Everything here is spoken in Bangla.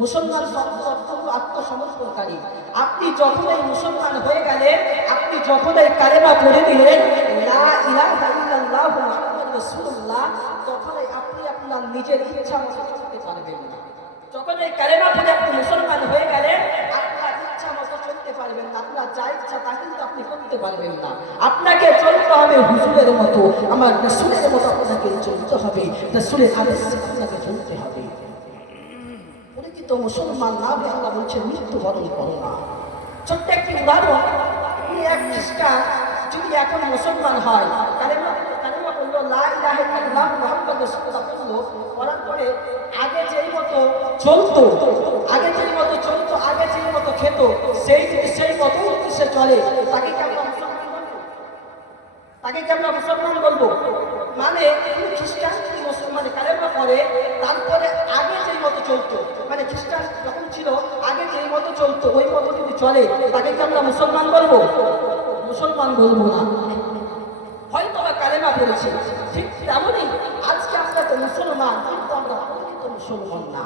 মুসলমান শব্দ অর্থ হলো আত্মসমর্পণকারী। আপনি যখন এই মুসলমান হয়ে গেলেন, আপনি যখন এই কালেমা পড়ে দিলেন লা ইলাহা ইল্লাল্লাহু মুহাম্মাদুর রাসূলুল্লাহ, তখনই আপনি আপনার নিজের ইচ্ছা মতো চলতে পারবেন না। যখন এই কালেমা পড়ে আপনি মুসলমান হয়ে গেলেন, আপনার ইচ্ছা মতো চলতে পারবেন না। আপনার যা ইচ্ছা তা কিন্তু আপনি করতে পারবেন না। আপনাকে চলতে হবে হুজুরের মতো, আমার রাসূলের মতো আপনাকে চলতে হবে, রাসূলের আদেশে আপনাকে চলতে হবে। তো মুসলমান না হয়ে আল্লাহ বলছেন মৃত্যুবরণ করো না। ছোট্ট একটি উদাহরণ, এক খ্রিস্টান যদি এখন মুসলমান হয়, কালেমা বললো লা ইলাহা ইল্লাল্লাহ মুহাম্মাদুর রাসূলুল্লাহ বললো, করার পরে আগে যেই মতো চলতো, আগে যেই মতো খেত, সেই মতো সে চলে, তাকে কি আমরা মুসলমান বলবো? তাকে কি আমরা মুসলমান বলবো? মানে খ্রিস্টান যদি মুসলমান কালেমা করে, তারপরে আগে যেই মতো চলতো, মানে খ্রিস্টান যখন ছিল আগে যেই মতো চলতো ওই মতো যদি চলে, তাকে কি আমরা মুসলমান বলবো? মুসলমান বলবো না। হয়তো বা কালেমা পড়েছে, ঠিক তেমনই আজকে আমরা তো মুসলমান, কিন্তু আমরা প্রকৃত মুসলমান না।